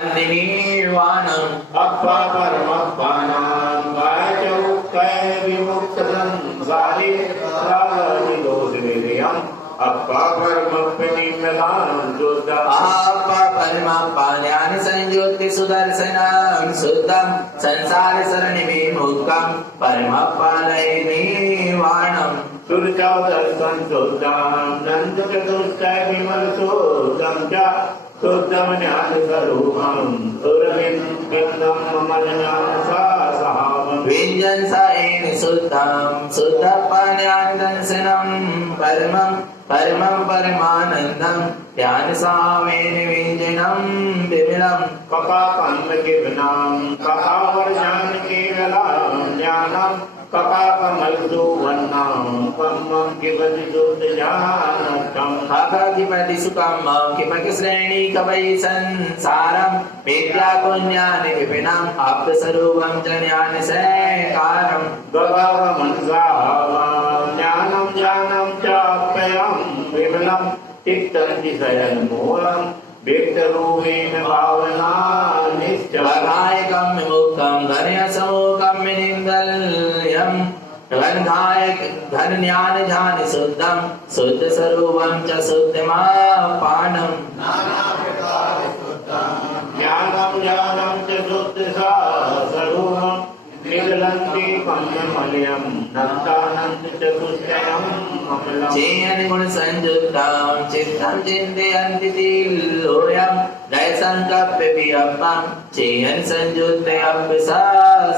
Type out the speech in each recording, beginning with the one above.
निर्वाणम् अप्पा परमप्पानां वाचौक्तय विमुक्तसंसारे राजिदोषविजयम् अप्पा परमप्पनिर्मलां शुद्धम् अप्पा परमप्पान्यानि संयुक्ति सुदर्शनं शुद्धं संसार सरणिविमुक्तं परमप्पालय निर्वाणम् सुरचौदर्शं शुद्धं नन्दचतुष्टय विमलशुद्धं च शुद्धं ज्ञानस्वरूपं सुरविन्दं ममज्ञानसासहामम् विञ्जन् स एन शुद्धं शुद्धपान्यान्दर्शनं परमं परमं परमानन्दं ध्यानसामेन विञ्जनं विमलं कपाकम्मकेवलं कपावर्जान केवलं ज्ञानं कपाकमलसुवर्णं कम्मं किपतिशुद्धज्ञानकम् खगधिपतिसुकम्मं किपतिश्रेणी कवै संसारं विद्यापुण्यानि विपिनम् आप्तस्वरूपं च ज्ञानशेखरम् गवावमनसावां ज्ञानं ज्ञानं च अप्ययं विमलं तिष्ठन्ति शयनमूलं व्यक्तरूपेण भावना निश्चलकायकं विमुक्तं घनयसमुखं विनिन्दल्यं गन्धाय घनज्ञानध्यान शुद्धं शुद्धस्वरूपं च शुद्धमापानम् ज्ञानं ज्ञानं च शुद्धस्वरूपं निगलन्ति कम्यमलयं नन्दानन्दचतुष्टयं कमलं चेयन गुण संयुक्तं चित्तं चिन्तयन्ति तिलोयं लय संकप्य वियप्पं चेयन संयुक्तयप्पसा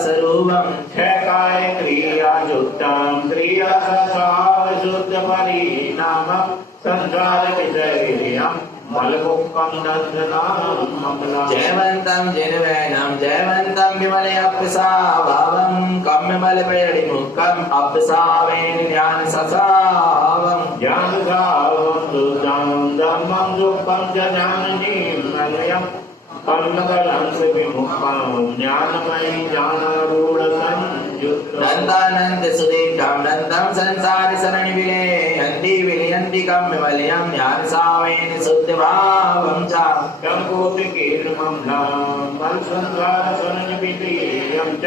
स्वरूपं क्षयकाय क्रियायुक्तं क्रियास्वभावशुद्धपरिणामं संसारविषयविजयं मलमुक्तं नन्दनं ममलं जयवन्तं जनवैनं जयवन्तं विमलयप्पसा भावं कम्यमलपयडिमुखम् अप्पसावेन ज्ञानससावं ज्ञानसावं शुद्धं धम्मं दुःखं च ज्ञाननिर्मलयम् कर्मकलंसविमुक्तं ज्ञानमयि ज्ञानारूढसंयुक्तं नन्दानन्द सुदीर्घं नन्दं संसार सरणिविलयन्ति विलयन्ति कम्यमलयं ज्ञानसावेन शुद्धभावं च शङ्कोटिकीर्णमम्लं मत्संसारसरणिविलयं च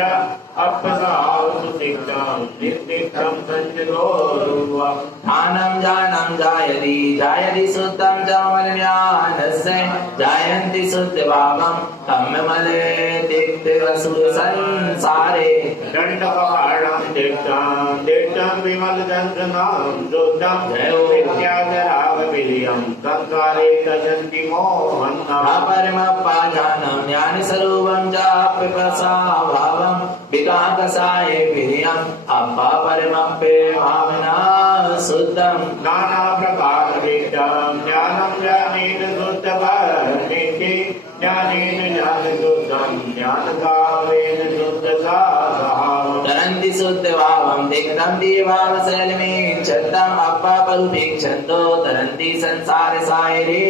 अप्पसावसुतिक्तं निर्तिक्तं सञ्चितोरुवम् ध्यानं जानं जायति जायति शुद्धं च मलज्ञानस्य जायन्ति शुद्धभावं कम्यमले तिक्तसंसारे दण्डपहाडं दिष्टं विमलदर्शनं शुद्धं विद्याधरावविलियं संसारे तजन्ति मोहन्नम् अपरमप्पा ज्ञानं ज्ञानस्वरूपं च अप्पसाभावं विकाकसाय विधियम् अप्पा परमप्पे भावना शुद्धं नानाप्रकारविद्धं ज्ञानं ज्ञानेन शुद्धपरिणिति ज्ञानेन ज्ञानशुद्धं ज्ञानभावेन शुद्धसाधभावम् तरन्ति शुद्धभावं दिक्तं दीवावशैलमीक्षन्तम् अप्पा परुपीक्षन्तो तरन्ति संसारसायरे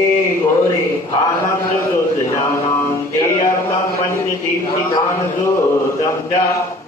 घोरे ध्यानं च शुद्धज्ञानं ध्येयर्थं पञ्चतीर्थानशुद्धं च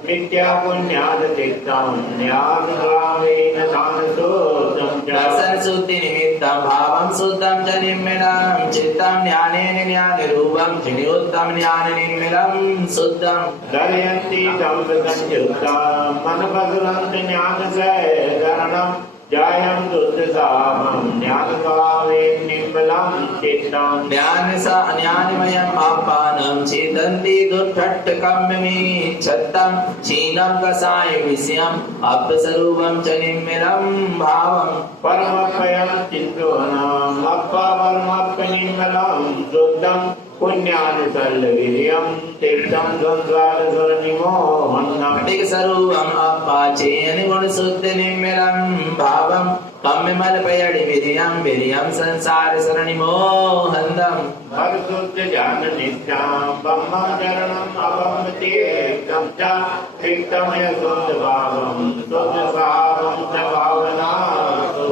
मिथ्यापुण्यादतिक्तं ज्ञानभावेन दानशुद्धं च दर्शनशुद्धिनिमित्तं भावं शुद्धं च निर्मलं चित्तं ज्ञानेन ज्ञानरूपं चिनियुक्तं ज्ञाननिर्मलं शुद्धं दर्शयन्ति संयुक्तं मनपसुरं च ज्ञानशेखरणं जायं शुद्धसामं ज्ञानभावेन निर्मलं चित्तं ज्ञानमयम् आपानं छिदन्ति दुर्घट्टकम्यमीच्छत्तं क्षीणं कषाय विषयम् अप्पस्वरूपं च निर्मलं भावम् परमपयं चिन्तोनाम् अप्परमप्पनिर्मलं शुद्धं पुण्यानुसल्लवीर्यं तीर्थं संसारसरणिमोहनम् स्वरूपम् अप्पा चेयन गुणशुद्ध निर्मलं भावम् कम्यमलपयडि विधियं विधियं संसार सरणिमोहन्दम् परिशुद्ध ज्ञान नित्यां ब्रह्मं चरणम् अवमतीर्थं च तीर्थमय शुद्ध भावं च भावना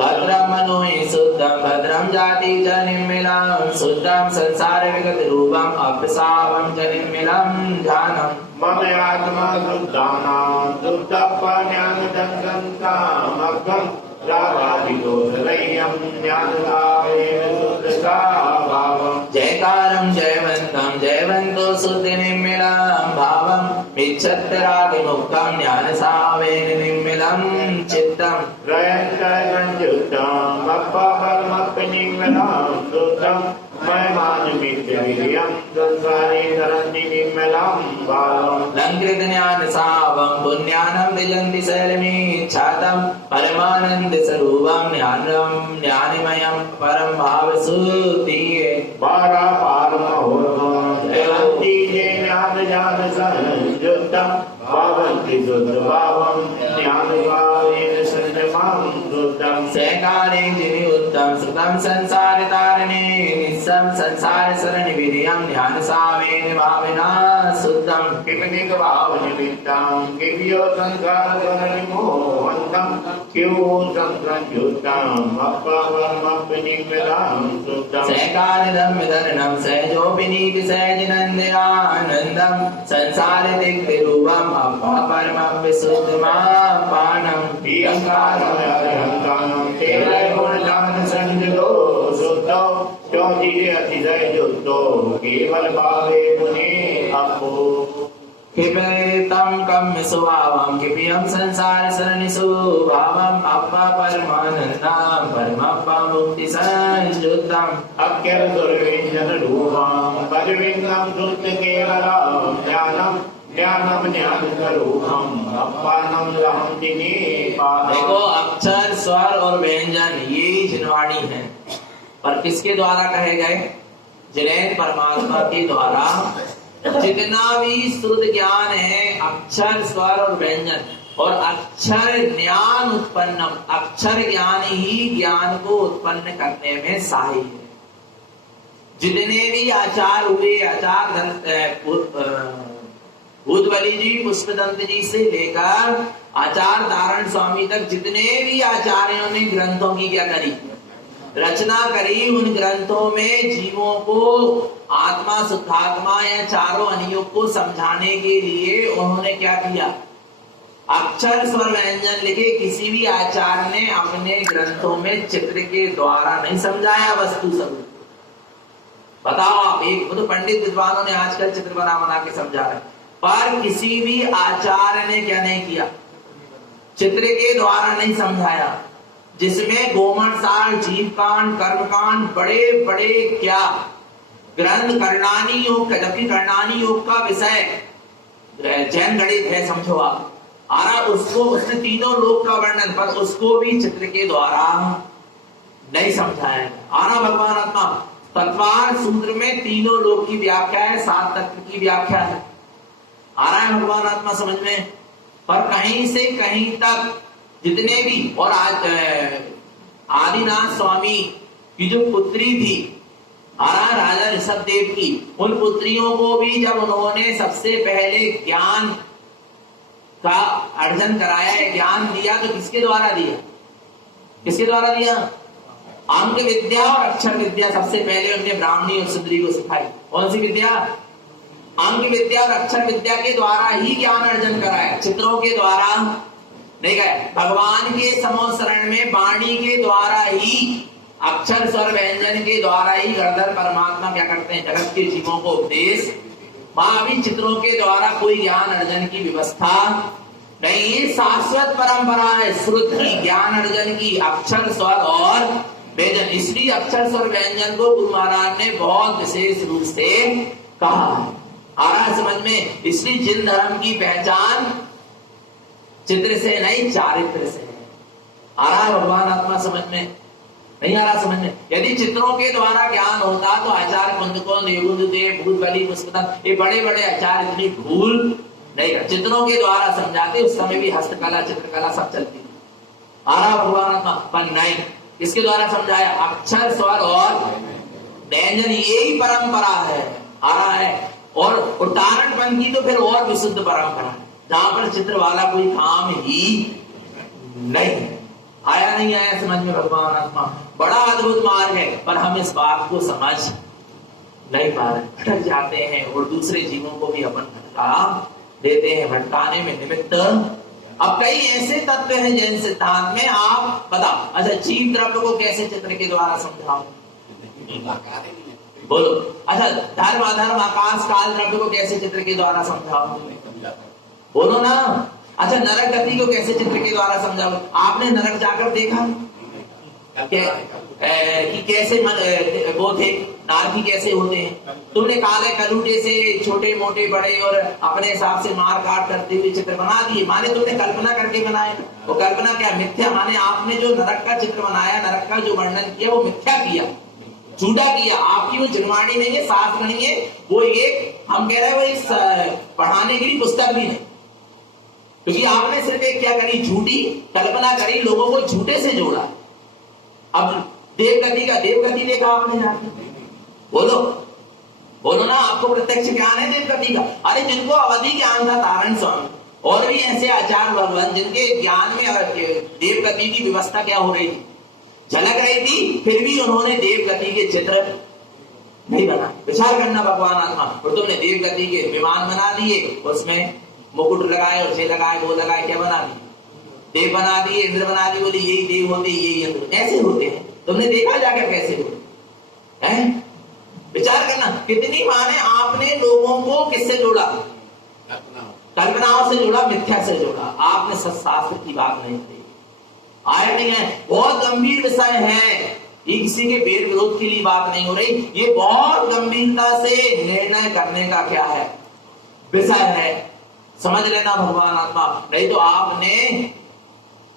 भद्रं मनोहि शुद्धं भद्रं जाति च निर्मलं शुद्धं संसार विगत रूपम् अप्पसावं च निर्मलं ध्यानम् मम आत्मा शुद्धानां शुद्धपज्ञानदङ्गन्तामग्गम् रावादिदोषरहितं ज्ञानभावेन शुद्धसाभावम् जयकारं जयवन्तं नित्यं जयवन्तो शुद्धि निर्मलं भावं मिच्छत्तरागमुक्तं ज्ञानसावेन निर्मलं चित्तं त्रयञ्चयुक्तम् अपहर्मपनिर्मलं शुद्धं मयमानमित्यविर्यं संसारे तरन्ति निर्मलं भावम् लङ्कृतज्ञानसावं पुण्यानं विजन्ति शैलमीच्छातं परमानन्दस्वरूपं ज्ञानमयं परं भावशुद्धिये ज्ञानसंयुक्तं भवन्ति शुद्धभावं ज्ञानभावेन संयमं शुद्धं सैकारे जिनियुक्तं श्रुतं संसारतारिणे निस्सं संसारसरणिविधियं ज्ञानसावेन भाविना शुद्धं किमनिकभावनिमित्तं किव्यो संसारसरणिमोहन्तं क्यों संसंयुक्तम् अपहर्मपनिर्मलं शुद्धं सैकारिदं विधरणं सहजोपिनीति सहजनन्दयानन्दं संसारदिग्विरूपम् अपरमं विशुद्धमापानं अहंकारं केवलगुणज्ञानसंयुतो शुद्धो अतिशयुक्तो केवल भावे मुने अपो किपितं कम्य स्वभावं किपियं संसारसरणिषु भावम् अपरमानन्दं परममुक्ति संयुक्तम् अक्षर दुर्व्यञ्जनरूपं परिविङ्गं शुद्ध केवलं ज्ञानं ज्ञानस्वरूपम् अपानं लहन्ति देखो अक्षर स्वर और व्यंजन ये जिनवाणी है, पर किसके द्वारा कहे गए? जिनेन्द्र परमात्मा के द्वारा। जितना भी शुद्ध ज्ञान है अक्षर स्वर और व्यंजन और अक्षर ज्ञान उत्पन्नम, अक्षर ज्ञान ही ज्ञान को उत्पन्न करने में सहायक है। जितने भी आचार हुए, आचार भूतबली जी, पुष्पदंत जी से लेकर आचार धारण स्वामी तक जितने भी आचार्यों ने ग्रंथों की क्या करी, रचना करी, उन ग्रंथों में जीवों को आत्मा शुद्धात्मा या चारों अनियोग को समझाने के लिए उन्होंने क्या किया? अक्षर स्वर व्यंजन लिखे। किसी भी आचार्य ने अपने ग्रंथों में चित्र के द्वारा नहीं समझाया वस्तु स्वरूप। बताओ आप, एक तो पंडित विद्वानों ने आजकल चित्र बना के समझा रहे, पर किसी भी आचार्य ने क्या नहीं किया? चित्र के द्वारा नहीं समझाया, जिसमें गोमनसार, जीवकांड, कर्मकांड, बड़े बड़े क्या ग्रंथ, करणानी योग, जबकि करणानी योग का विषय जैन गणित है, समझो आप। उसको उसने तीनों लोक का वर्णन, पर उसको भी चित्र के द्वारा नहीं समझाया। भगवान आत्मा तत्वार सूत्र में तीनों लोक की व्याख्या है, 7 तत्व की व्याख्या है। भगवान आत्मा समझ में, पर कहीं से कहीं तक जितने भी, और आज आदिनाथ स्वामी की जो पुत्री थी राजा ऋषभदेव की, उन पुत्रियों को भी जब उन्होंने सबसे पहले ज्ञान का अर्जन कराया है, ज्ञान दिया, तो किसके द्वारा दिया? किसके द्वारा दिया? अंक विद्या और अक्षर विद्या सबसे पहले उन्होंने ब्राह्मणी और शूद्री को सिखाई। कौन सी विद्या? अंक विद्या और अक्षर विद्या के द्वारा ही ज्ञान अर्जन कराया, चित्रों के द्वारा नहीं गए। भगवान के समोसरण में वाणी के द्वारा ही, अक्षर स्वर व्यंजन के द्वारा ही गणधर परमात्मा क्या करते हैं? जगत के जीवों को उपदेश। वहां भी चित्रों के द्वारा कोई ज्ञान अर्जन की व्यवस्था नहीं। ये शाश्वत परंपरा है श्रुत की, ज्ञान अर्जन की, अक्षर स्वर और व्यंजन। इसलिए अक्षर स्वर व्यंजन को गुरु महाराज ने बहुत विशेष रूप से कहा। आ रहा समझ में? इसलिए जिन धर्म की पहचान चित्र से नहीं, चारित्र से है। आ रहा भगवान आत्मा समझ में? नहीं आ रहा समझ में? यदि चित्रों के द्वारा ज्ञान होता तो आचार्य कुंदकोल, निरुद्धदेव, भूतबली, पुष्पदंत, ये बड़े बड़े आचार्य इतनी भूल नहीं करते। चित्रों के द्वारा समझाते, उस समय भी हस्तकला, चित्रकला सब चलती थी। आ रहा भगवान आत्मा, पर नहीं, इसके द्वारा समझाया अक्षर स्वर और व्यंजन, यही परंपरा है। आ रहा है। और उदाहरणपन की तो फिर और विशुद्ध परंपरा है, जहां पर चित्र वाला कोई काम ही नहीं। आया नहीं आया समझ में भगवान आत्मा? बड़ा अद्भुत मार्ग है, पर हम इस बात को समझ नहीं पा रहे, भटक जाते हैं और दूसरे जीवों को भी अपन भटका देते हैं। भटकाने में निमित्त अब कई ऐसे तत्व हैं जैन सिद्धांत में, आप बताओ। अच्छा, जीव द्रव्य को कैसे चित्र के द्वारा समझाओ? बोलो। अच्छा, धर्म अधर्म आकाश काल द्रव्य को कैसे चित्र के द्वारा समझाओ? बोलो ना। अच्छा, नरक गति को कैसे चित्र के द्वारा समझाओ? आपने नरक जाकर देखा कि कैसे वो थे, नारकी कैसे होते हैं? तुमने काले कलूटे से छोटे मोटे बड़े और अपने हिसाब से मार काट करते हुए चित्र बना दिए, माने तुमने कल्पना करके बनाए। वो कल्पना क्या? मिथ्या। माने आपने जो नरक का चित्र बनाया, नरक का जो वर्णन किया, वो मिथ्या किया, झूठा किया। आपकी वो जुर्मानी नहीं है, शास्त्र नहीं है, वो एक हम कह रहे हैं वो एक पढ़ाने के लिए पुस्तक भी नहीं, क्योंकि आपने सिर्फ एक क्या करी, झूठी कल्पना करी, लोगों को झूठे से जोड़ा। अब देवगति का देवगति देखा आपने जाके? बोलो बोलो ना, आपको प्रत्यक्ष ज्ञान है देवगति का? अरे जिनको अवधि ज्ञान था तारण स्वामी और भी ऐसे आचार्य भगवान, जिनके ज्ञान में देवगति की व्यवस्था क्या हो रही थी, झलक रही थी, फिर भी उन्होंने देवगति के चित्र नहीं बनाए। विचार करना भगवान आत्मा। और तुमने देवगति के विमान बना दिए, उसमें मुकुट लगाए और ये लगाए वो लगाए, क्या बना दिए? देव बना दिए, इंद्र बना दिए, बोले यही देव होते, यही इंद्र। ऐसे होते हैं? तुमने देखा जाकर कैसे होते हैं? विचार करना, कितनी माने आपने लोगों को किससे जोड़ा? कल्पनाओं से जोड़ा, मिथ्या से जोड़ा। आपने सत्शास्त्र की बात नहीं की। आया नहीं है? बहुत गंभीर विषय है ये, किसी के वेद विरोध के लिए बात नहीं हो रही, ये बहुत गंभीरता से निर्णय करने का क्या है, विषय है। समझ लेना भगवान आत्मा। नहीं तो आपने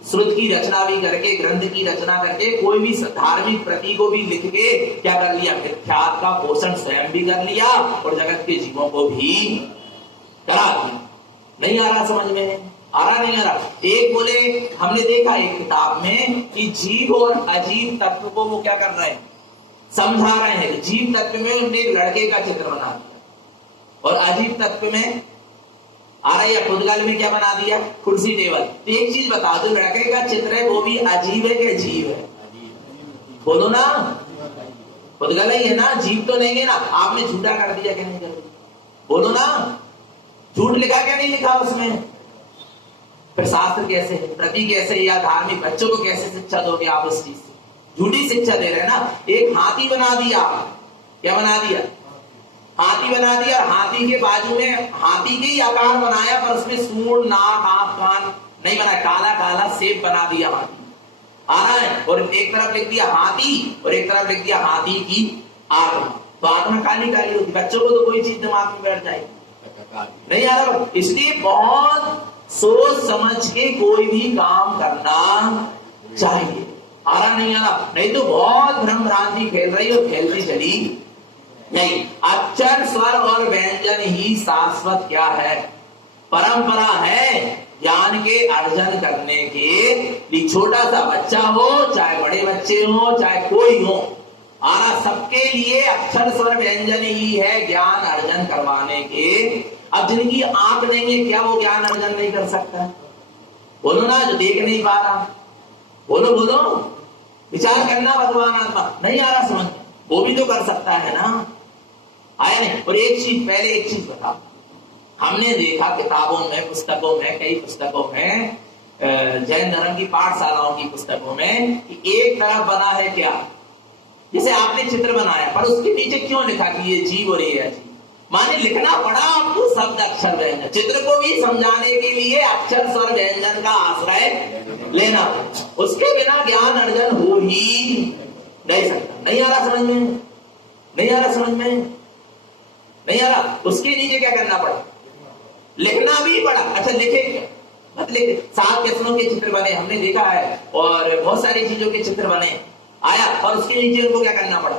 श्रुत की रचना भी करके, ग्रंथ की रचना करके, कोई भी धार्मिक प्रतीक को भी लिख के क्या कर लिया, मिथ्यात्व का पोषण स्वयं भी कर लिया और जगत के जीवों को भी करा दिया। नहीं आ रहा समझ में? आ रहा नहीं आ रहा? एक बोले, हमने देखा एक किताब में कि जीव और अजीव तत्व को वो क्या कर रहे हैं, समझा रहे हैं। जीव तत्व में उन्होंने एक लड़के का चित्र बना दिया और अजीव तत्व में आ रहा है, पुद्गल में क्या बना दिया, कुर्सी टेबल। तो एक चीज बता दो, लड़के का चित्र है वो भी अजीब है कि जीव है? बोलो ना, पुद्गल ही है ना, जीव तो नहीं है ना। आपने झूठा कर दिया क्या नहीं कर दिया? बोलो ना, झूठ लिखा क्या नहीं लिखा उसमें? फिर शास्त्र कैसे, प्रति कैसे, या धार्मिक बच्चों को कैसे शिक्षा दोगे आप उस चीज से? झूठी शिक्षा दे रहे हैं ना। एक हाथी बना दिया, क्या बना दिया? हाथी बना दिया। हाथी के बाजू में हाथी के ही आकार बनाया, पर उसमें सूंड, नाक, आंख, कान नहीं बनाया, काला काला सेब बना दिया हाथी। आ रहा है? और एक तरफ लिख दिया हाथी और एक तरफ लिख दिया हाथी की आत्मा। तो आत्मा काली काली होती, बच्चों को तो कोई चीज दिमाग में बैठ जाएगी नहीं आ रहा। इसलिए बहुत सोच समझ के कोई भी काम करना चाहिए। आ रहा नहीं आ रहा? नहीं तो बहुत भ्रम भ्रांति फैल रही और फैलती चली नहीं। अक्षर, स्वर और व्यंजन ही शाश्वत क्या है, परंपरा है ज्ञान के अर्जन करने के लिए। छोटा सा बच्चा हो, चाहे बड़े बच्चे हो, चाहे कोई हो, आना सबके लिए अक्षर स्वर व्यंजन ही है ज्ञान अर्जन करवाने के। अब जिनकी आंख नहीं है, क्या वो ज्ञान अर्जन नहीं कर सकता? बोलो ना, जो देख नहीं पा रहा, बोलो बोलो, विचार करना भगवान आत्मा। नहीं आ रहा समझ? वो भी तो कर सकता है ना, आया नहीं? और एक चीज, पहले एक चीज बताओ, हमने देखा किताबों में, पुस्तकों में, कई पुस्तकों में, जैन धर्म की पाठशालाओं की पुस्तकों में, कि एक तरफ बना है क्या, जैसे आपने चित्र बनाया, पर उसके नीचे क्यों लिखा कि ये जीव और ये अजीव? माने लिखना पड़ा आपको शब्द अक्षर व्यंजन। चित्र को भी समझाने के लिए अक्षर स्वर व्यंजन का आश्रय लेना, उसके बिना ज्ञान अर्जन हो ही नहीं सकता। नहीं आ रहा समझ में? नहीं आ रहा समझ में? नहीं आ रहा? उसके नीचे क्या करना पड़ा? लिखना भी पड़ा। अच्छा लिखे क्या? मत लिखे। 7 व्यसनों के चित्र बने, हमने देखा है, और बहुत सारी चीजों के चित्र बने, आया, और उसके नीचे उनको क्या करना पड़ा?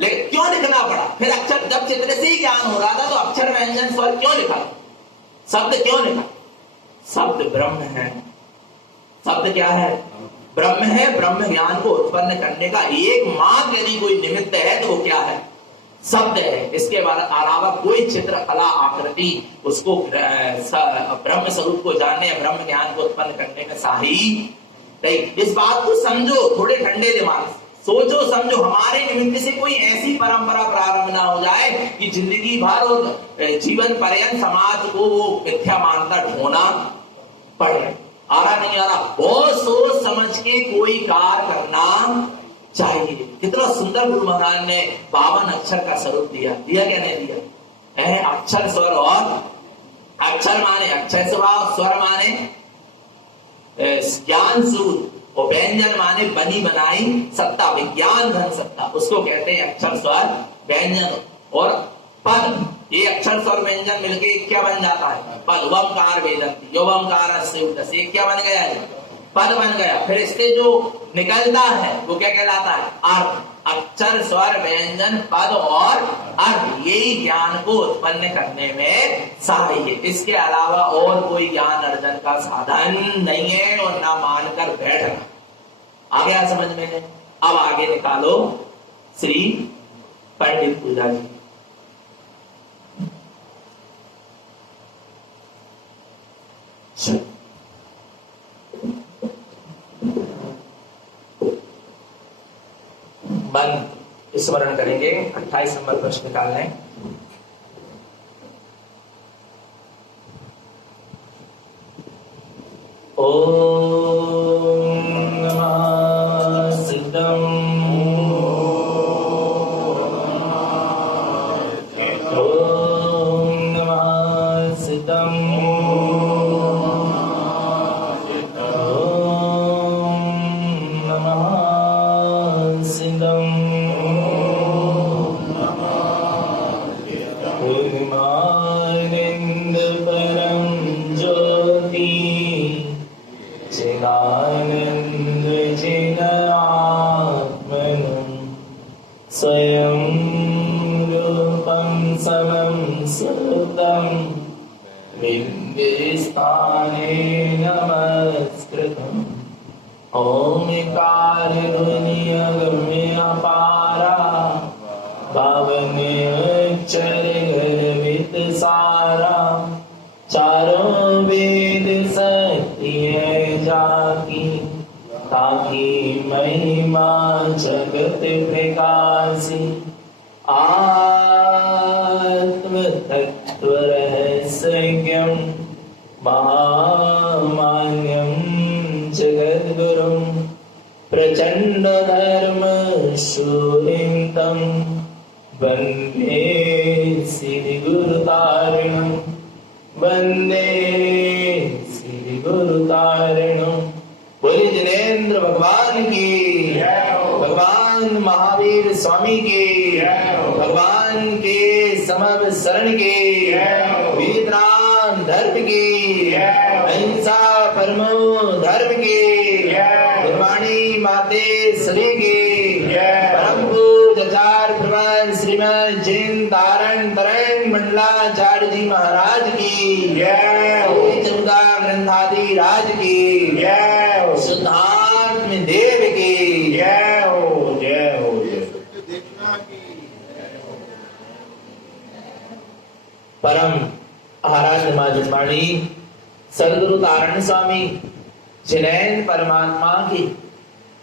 लेकिन क्यों लिखना पड़ा? फिर अक्षर, जब चित्र से ही ज्ञान हो रहा था तो अक्षर व्यंजन स्वर क्यों लिखा? शब्द क्यों लिखा? शब्द ब्रह्म है। शब्द क्या है? ब्रह्म है। ब्रह्म ज्ञान को उत्पन्न करने का एकमात्र यदि कोई निमित्त है तो वो क्या है? शब्द है। इसके अलावा कोई चित्र, कला, आकृति उसको ब्रह्म स्वरूप को जानने, ब्रह्म ज्ञान को उत्पन्न करने में सही नहीं। इस बात को समझो, थोड़े ठंडे दिमाग से सोचो समझो। हमारे निमित्त से कोई ऐसी परंपरा प्रारंभ ना हो जाए कि जिंदगी भर और जीवन पर्यंत समाज को वो मिथ्या मानता ढोना पड़े। आ रहा नहीं आ रहा? बहुत सोच समझ के कोई कार्य करना चाहिए। कितना सुंदर गुरु महाराज ने 52 अक्षर का स्वरूप दिया क्या नहीं दिया है? अक्षर स्वर और अक्षर माने अक्षय स्वभाव, स्वर माने ज्ञान सूर और व्यंजन माने बनी बनाई सत्ता, विज्ञान धन सत्ता, उसको कहते हैं अक्षर स्वर व्यंजन। और पद, ये अक्षर स्वर व्यंजन मिलके क्या बन जाता है? पद। ओमकार वेदंती, यो ओमकार से क्या बन गया है? पद बन गया। फिर इससे जो निकलता है वो क्या कहलाता है? अर्थ। अक्षर स्वर व्यंजन पद और अर्थ, यही ज्ञान को उत्पन्न करने में सहाय है। इसके अलावा और कोई ज्ञान अर्जन का साधन नहीं है और ना मानकर बैठना। आ गया समझ में? अब आगे निकालो श्री पंडित पूजा जी। बंद स्मरण करेंगे। 28 नंबर प्रश्न निकालने। ओम नमः सिद्धम, ओम नमः सिद्धम, नमस्कृतम् ओंकार ध्वनि अगम्य अपारा, बावन्य अक्षर गर्भित सारा, चारों वेद सत्य जाकी, ताकि महिमा जगत प्रकाशी। आत्म तत्व रहस्यज्ञं महामान्यं जगद्गुरुं, प्रचंड धर्म शूलिंतं, वंदे श्री गुरुतारिणं, वंदे श्री गुरुतारिणं। बोले जिनेन्द्र भगवान की, भगवान महावीर स्वामी की, भगवान के समव शरण के, वीतराम धर्म की, अहिंसा परमो धर्म की, निर्वाणी माते श्री की, परम पूज्याचार्य प्रवर श्रीमद जिन तारण तरंग मंडलाचार्य जी महाराज की, चंगा ग्रंथादि राज की, शुद्धात्म देव की जय हो, जय हो, जय। परम आराध्य मां जन्माणी सदगुरु तारण स्वामी जिनैन परमात्मा की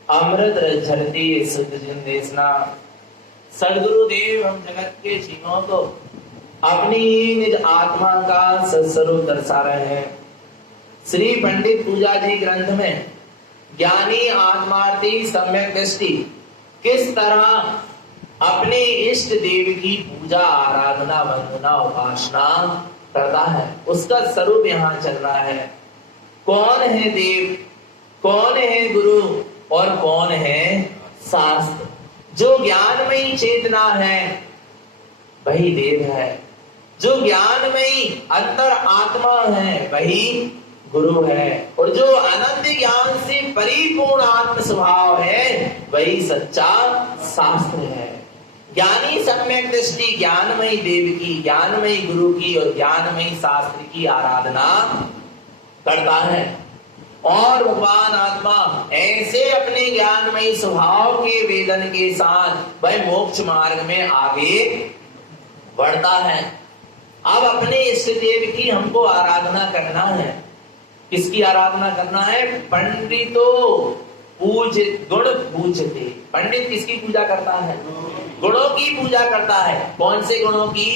अमृत झरती शुद्ध जिन देशना। सदगुरु देव हम जगत के जीवों को अपनी निज आत्मा का सत्स्वरूप दर्शा रहे हैं। श्री पंडित पूजा जी ग्रंथ में ज्ञानी आत्मार्थी सम्यक दृष्टि किस तरह अपने इष्ट देव की पूजा आराधना वंदना उपासना करता है, उसका स्वरूप यहाँ चल रहा है। कौन है देव, कौन है गुरु और कौन है शास्त्र? जो ज्ञानमयी चेतना है वही देव है, जो ज्ञानमयी अंतर आत्मा है वही गुरु है, और जो अनंत ज्ञान से परिपूर्ण आत्म स्वभाव है वही सच्चा शास्त्र है। ज्ञानी सम्यक दृष्टि ज्ञानमयी देव की, ज्ञानमयी गुरु की और ज्ञानमयी शास्त्र की आराधना करता है। और भगवान आत्मा ऐसे अपने ज्ञानमयी स्वभाव के वेदन के साथ वह मोक्ष मार्ग में आगे बढ़ता है। अब अपने इष्ट देव की हमको आराधना करना है। किसकी आराधना करना है? पंडितो पूज गुण पूजते। पंडित किसकी पूजा करता है? गुणों की पूजा करता है। कौन से गुणों की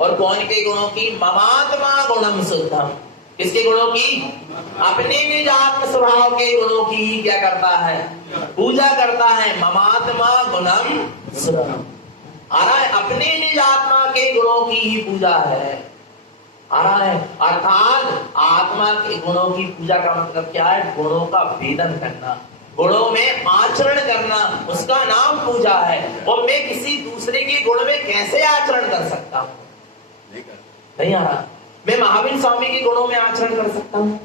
और कौन के गुणों की? ममात्मा गुणम शुद्धम। किसके गुणों की? अपने निज आत्म स्वभाव के गुणों की ही क्या करता है? पूजा करता है ममात्मा गुणम सुरम। आ रहा है अपने निज आत्मा के गुणों की ही पूजा है। आ रहा है अर्थात आत्मा के गुणों की पूजा का मतलब क्या है? गुणों का वेदन करना, गुणों में आचरण करना, उसका नाम पूजा है। और मैं किसी दूसरे के गुण में कैसे आचरण कर सकता हूँ? नहीं आ रहा। मैं महावीर स्वामी के गुणों में आचरण कर सकता हूँ?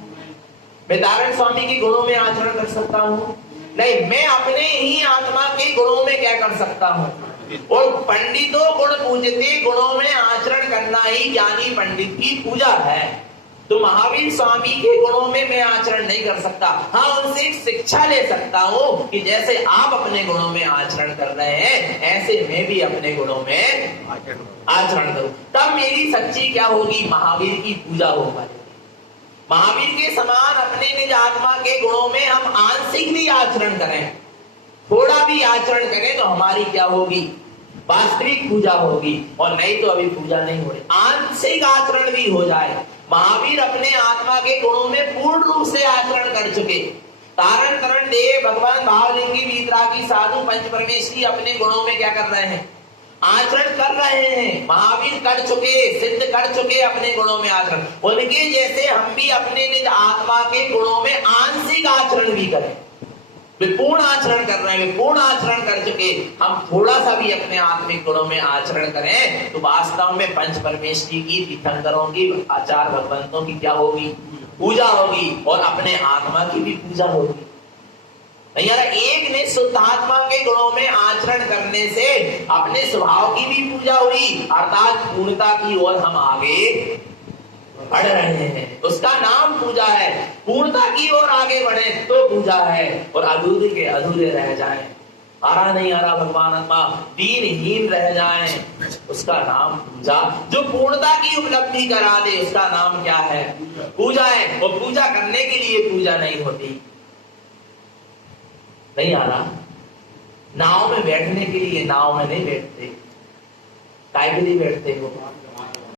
मैं नारायण स्वामी के गुणों में आचरण कर सकता हूँ? नहीं। मैं अपने ही आत्मा के गुणों में क्या कर सकता हूँ? और पंडितों गुण पूजते, गुणों में आचरण करना ही ज्ञानी पंडित की पूजा है। तो महावीर स्वामी के गुणों में मैं आचरण नहीं कर सकता। हाँ, उनसे एक शिक्षा ले सकता हूँ कि जैसे आप अपने गुणों में आचरण कर रहे हैं, ऐसे मैं भी अपने गुणों में आचरण करूं। तब मेरी सच्ची क्या होगी? महावीर की पूजा हो पाएगी। महावीर के समान अपने निज आत्मा के गुणों में हम आंशिक भी आचरण करें, थोड़ा भी आचरण करें, तो हमारी क्या होगी? वास्तविक पूजा होगी। और नहीं तो अभी पूजा नहीं हो रही। आंशिक आचरण भी हो जाए। महावीर अपने आत्मा के गुणों में पूर्ण रूप से आचरण कर चुके। तारण तरण देव भगवान भावलिंगी वीतरागी साधु पंच परमेश्वरी अपने गुणों में क्या कर रहे हैं? आचरण कर रहे हैं। महावीर कर चुके, सिद्ध कर चुके अपने गुणों में आचरण। उनके जैसे हम भी अपने निज आत्मा के गुणों में आंशिक आचरण भी करें। वे पूर्ण आचरण कर रहे हैं, वे पूर्ण आचरण कर चुके। हम थोड़ा सा भी अपने आत्मिक गुणों में आचरण करें तो वास्तव में पंच परमेश्वरी की, तीर्थंकरों की, आचार भगवंतों की क्या होगी? पूजा होगी। और अपने आत्मा की भी पूजा होगी। नहीं यार, एक ने शुद्ध आत्मा के गुणों में आचरण करने से अपने स्वभाव की भी पूजा हुई, अर्थात पूर्णता की ओर हम आगे बढ़ रहे हैं। उसका नाम पूजा है। पूर्णता की ओर आगे बढ़े तो पूजा है। और अधूरे के अधूरे रह जाएं, आ रहा नहीं आ रहा भगवान आत्मा, दीनहीन रह जाएं, उसका नाम पूजा। जो पूर्णता की उपलब्धि करा दे उसका नाम क्या है? पूजा है। और पूजा करने के लिए पूजा नहीं होती। नहीं आ रहा। नाव में बैठने के लिए नाव में नहीं बैठते। काय के लिए बैठते हो?